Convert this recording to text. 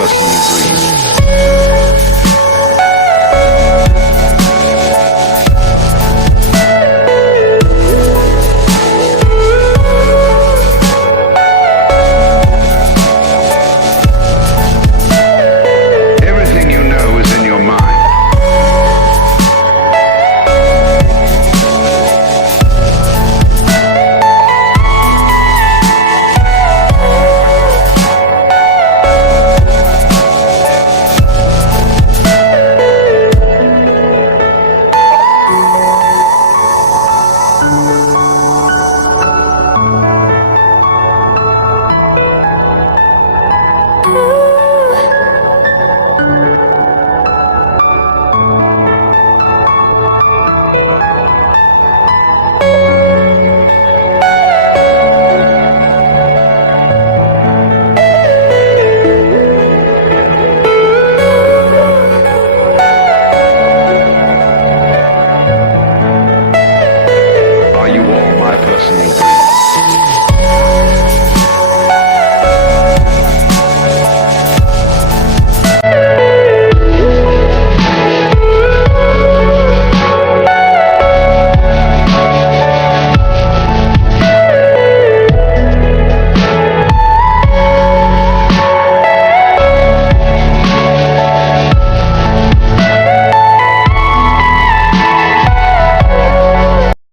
Краснодара. fascinating.